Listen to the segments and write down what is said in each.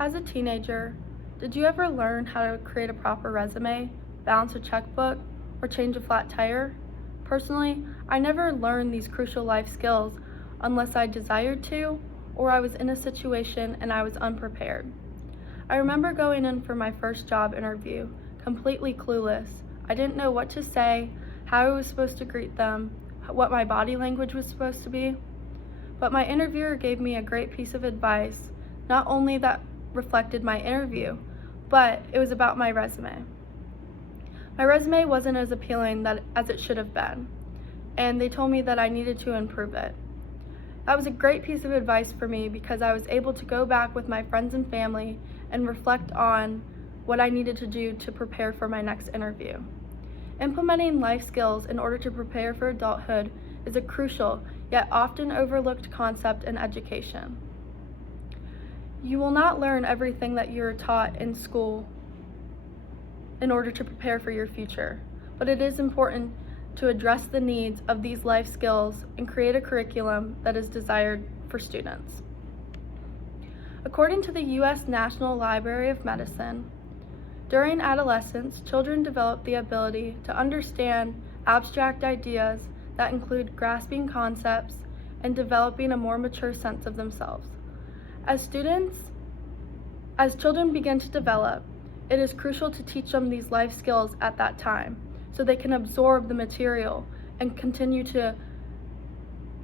As a teenager, did you ever learn how to create a proper resume, balance a checkbook, or change a flat tire? Personally, I never learned these crucial life skills unless I desired to, or I was in a situation and I was unprepared. I remember going in for my first job interview, completely clueless. I didn't know what to say, how I was supposed to greet them, what my body language was supposed to be. But my interviewer gave me a great piece of advice, not only that reflected my interview, but it was about my resume. My resume wasn't as appealing as it should have been, and they told me that I needed to improve it. That was a great piece of advice for me because I was able to go back with my friends and family and reflect on what I needed to do to prepare for my next interview. Implementing life skills in order to prepare for adulthood is a crucial yet often overlooked concept in education. You will not learn everything that you are taught in school in order to prepare for your future, but it is important to address the needs of these life skills and create a curriculum that is desired for students. According to the U.S. National Library of Medicine, during adolescence, children develop the ability to understand abstract ideas that include grasping concepts and developing a more mature sense of themselves. As children begin to develop, it is crucial to teach them these life skills at that time so they can absorb the material and continue to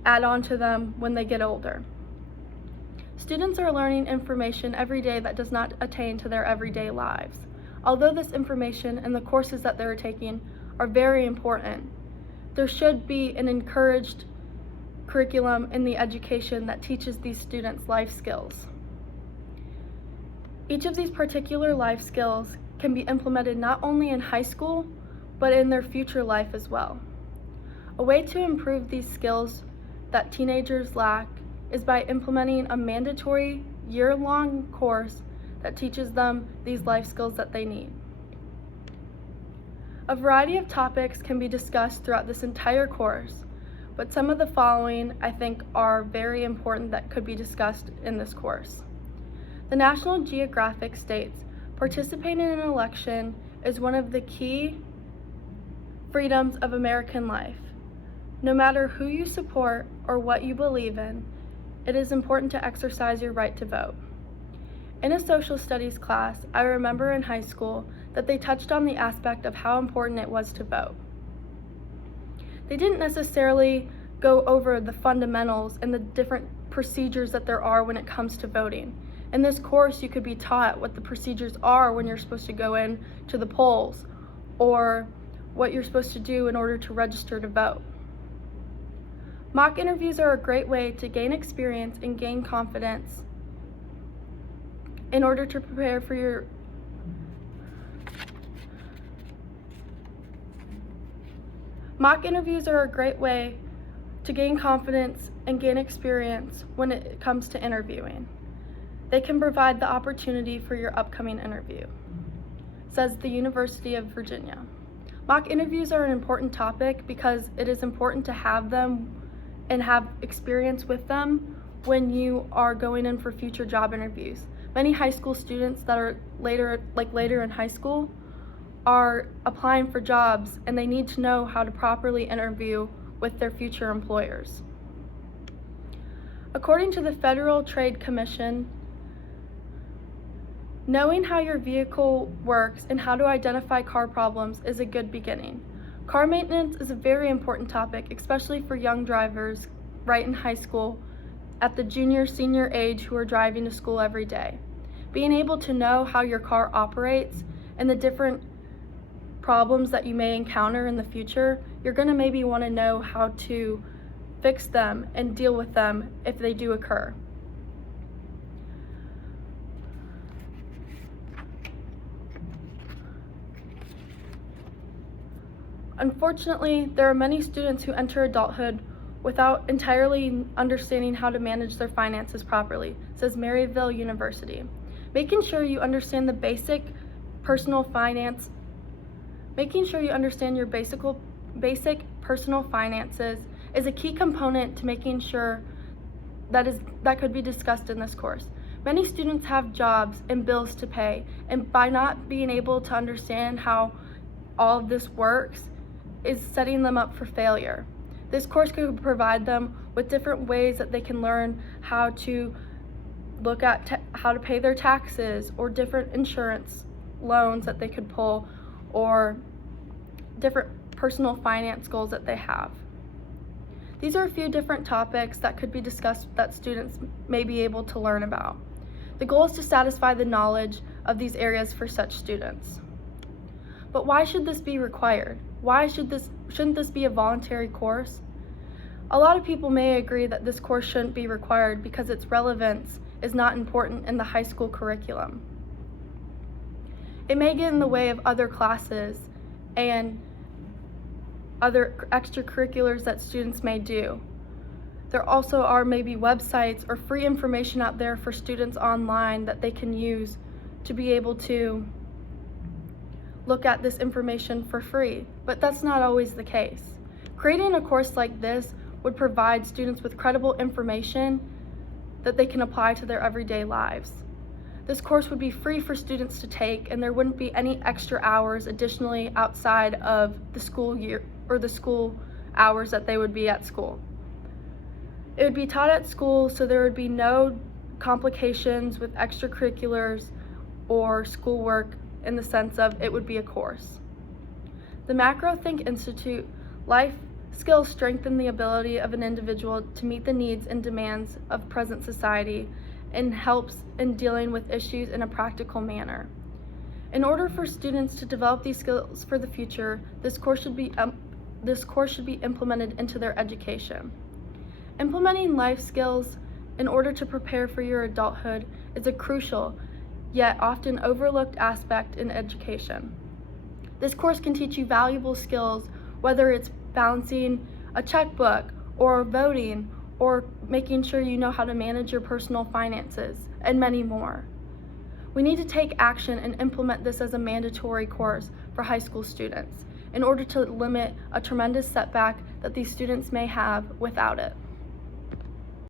add on to them when they get older. Students are learning information every day that does not attain to their everyday lives. Although this information and the courses that they're taking are very important, there should be an encouraged curriculum in the education that teaches these students life skills. Each of these particular life skills can be implemented not only in high school, but in their future life as well. A way to improve these skills that teenagers lack is by implementing a mandatory year-long course that teaches them these life skills that they need. A variety of topics can be discussed throughout this entire course, but some of the following I think are very important that could be discussed in this course. The National Geographic states, participating in an election is one of the key freedoms of American life. No matter who you support or what you believe in, it is important to exercise your right to vote. In a social studies class, I remember in high school that they touched on the aspect of how important it was to vote. They didn't necessarily go over the fundamentals and the different procedures that there are when it comes to voting. In this course, you could be taught what the procedures are when you're supposed to go in to the polls, or what you're supposed to do in order to register to vote. Mock interviews are a great way to gain experience and gain confidence in order to prepare for your Mock interviews are a great way to gain confidence and gain experience when it comes to interviewing. They can provide the opportunity for your upcoming interview, says the University of Virginia. Mock interviews are an important topic because it is important to have them and have experience with them when you are going in for future job interviews. Many high school students that are later in high school are applying for jobs, and they need to know how to properly interview with their future employers. According to the Federal Trade Commission, knowing how your vehicle works and how to identify car problems is a good beginning. Car maintenance is a very important topic, especially for young drivers right in high school at the senior age who are driving to school every day. Being able to know how your car operates and the different problems that you may encounter in the future, you're going to maybe want to know how to fix them and deal with them if they do occur. Unfortunately, there are many students who enter adulthood without entirely understanding how to manage their finances properly, says Maryville University. Making sure you understand your basic personal finances is a key component to making sure that could be discussed in this course. Many students have jobs and bills to pay, and by not being able to understand how all of this works is setting them up for failure. This course could provide them with different ways that they can learn how to look at how to pay their taxes, or different insurance loans that they could pull, or different personal finance goals that they have. These are a few different topics that could be discussed that students may be able to learn about. The goal is to satisfy the knowledge of these areas for such students. But why should this be required? Shouldn't this be a voluntary course? A lot of people may agree that this course shouldn't be required because its relevance is not important in the high school curriculum. It may get in the way of other classes and other extracurriculars that students may do. There also are maybe websites or free information out there for students online that they can use to be able to look at this information for free, but that's not always the case. Creating a course like this would provide students with credible information that they can apply to their everyday lives. This course would be free for students to take, and there wouldn't be any extra hours additionally outside of the school year or the school hours that they would be at school. It would be taught at school, so there would be no complications with extracurriculars or schoolwork in the sense of it would be a course. The Macro Think Institute life skills strengthen the ability of an individual to meet the needs and demands of present society and helps in dealing with issues in a practical manner. In order for students to develop these skills for the future, this course should be implemented into their education. Implementing life skills in order to prepare for your adulthood is a crucial, yet often overlooked aspect in education. This course can teach you valuable skills, whether it's balancing a checkbook, or voting, or making sure you know how to manage your personal finances, and many more. We need to take action and implement this as a mandatory course for high school students in order to limit a tremendous setback that these students may have without it.